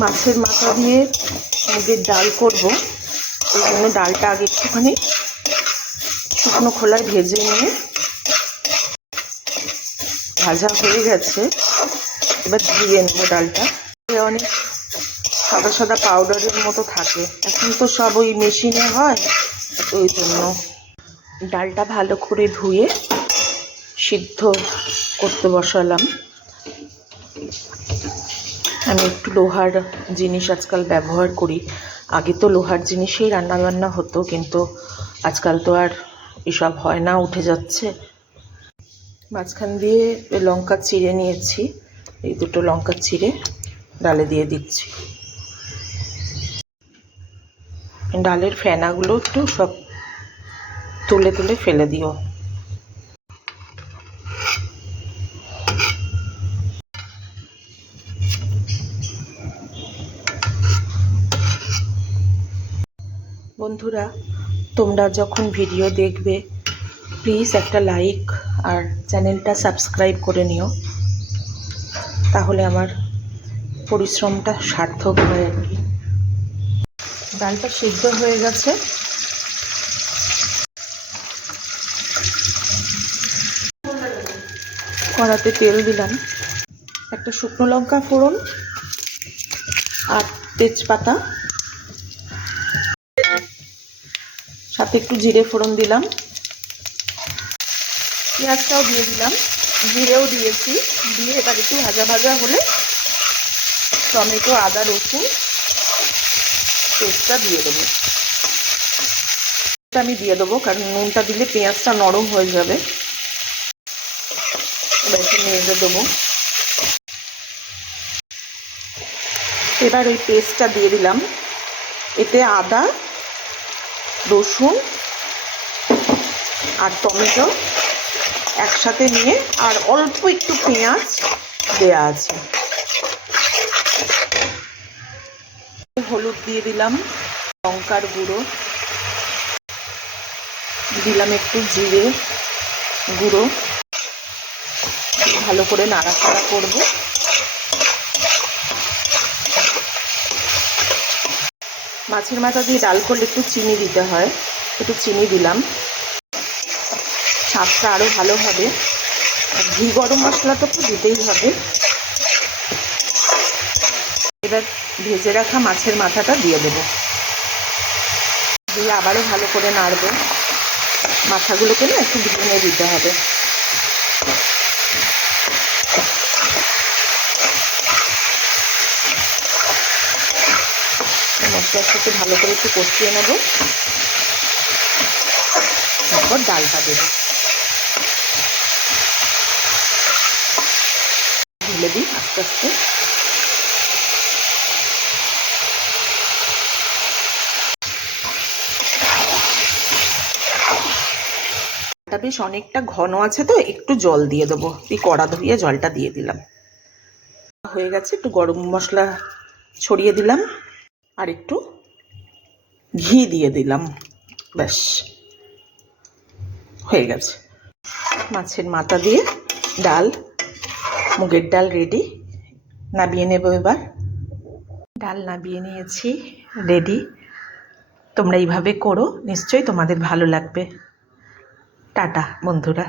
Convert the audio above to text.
মাছের মাথা দিয়ে মুগের ডাল করব, এই জন্য ডালটা আগে একটুখানি শুকনো খোলায় ভেজে নিয়ে ভাজা হয়ে গেছে। এবার ধুয়ে নেব ডালটা। অনেক সাদা সাদা পাউডারের মতো থাকে, এখন তো সব ওই মেশিনে হয়, ওই জন্য ডালটা ভালো করে ধুয়ে সিদ্ধ করতে বসালাম। আমি একটু লোহার জিনিস আজকাল ব্যবহার করি। আগে তো লোহার জিনিসেই রান্নাবান্না হতো, কিন্তু আজকাল তো আর এসব হয় না, উঠে যাচ্ছে। মাঝখান দিয়ে লঙ্কা চিড়ে নিয়েছি, এই দুটো লঙ্কা চিড়ে ডালে দিয়ে দিচ্ছি। ডালের ফেনাগুলো একটু সব তুলে তুলে ফেলে দিও। বন্ধুরা, তোমরা যখন ভিডিও দেখবে প্লিজ একটা লাইক আর চ্যানেলটা সাবস্ক্রাইব করে নিও, তাহলে আমার পরিশ্রমটা সার্থক হয় আর কি। ডালটা সিদ্ধ হয়ে গেছে। কড়াতে তেল দিলাম, একটা শুকনো লঙ্কা ফোড়ন আর তেজপাতা, সাথে একটু জিরে ফোড়ন দিলাম, পেঁয়াজটাও দিয়ে দিলাম, জিরেও দিয়েছি। দিয়ে এবার একটু ভাজা ভাজা হলে টমেটো, আদা, রসুন পেস্টটা দিয়ে দেবো। আমি দিয়ে দেবো কারণ নুনটা দিলে পেঁয়াজটা নরম হয়ে যাবে। এবার একটু নেড়ে দেবো। এবার ওই পেস্টটা দিয়ে দিলাম। এতে আদা, রসুন আর টমেটো একসাথে নিয়ে আর অল্প একটু পেঁয়াজ দেয়া আছে। হলুদ দিয়ে দিলাম, লঙ্কার গুঁড়ো দিলাম, একটু জিরে গুঁড়ো, ভালো করে নাড়াচাড়া করব। মাছের মাথা দিয়ে ডাল করলে একটু চিনি দিতে হয়, একটু চিনি দিলাম, স্বাদটা আরও ভালো হবে। ঘি গরম মশলাটা তো দিতেই হবে। এবার ভেজে রাখা মাছের মাথাটা দিয়ে দেব, দিয়ে আবারও ভালো করে নাড়ব। মাথাগুলোকে না একটু ভেঙে দিতে হবে। মশলার সাথে ভালো করে একটু কষিয়ে নেব, তারপর ডালটা দেবো। ঢেলে দিই আস্তে আস্তে। এটা বেশ অনেকটা ঘন আছে তো একটু জল দিয়ে দেবো। এই কড়া ধুয়ে জলটা দিয়ে দিলাম। হয়ে গেছে, একটু গরম মশলা ছড়িয়ে দিলাম আর একটু ঘি দিয়ে দিলাম, ব্যাস হয়ে গেছে। মাছের মাথা দিয়ে ডাল, মুগের ডাল রেডি। নামিয়ে নেব এবার। ডাল নামিয়ে নিয়েছি, রেডি। তোমরা এইভাবে করো, নিশ্চয়ই তোমাদের ভালো লাগবে। টাটা বন্ধুরা।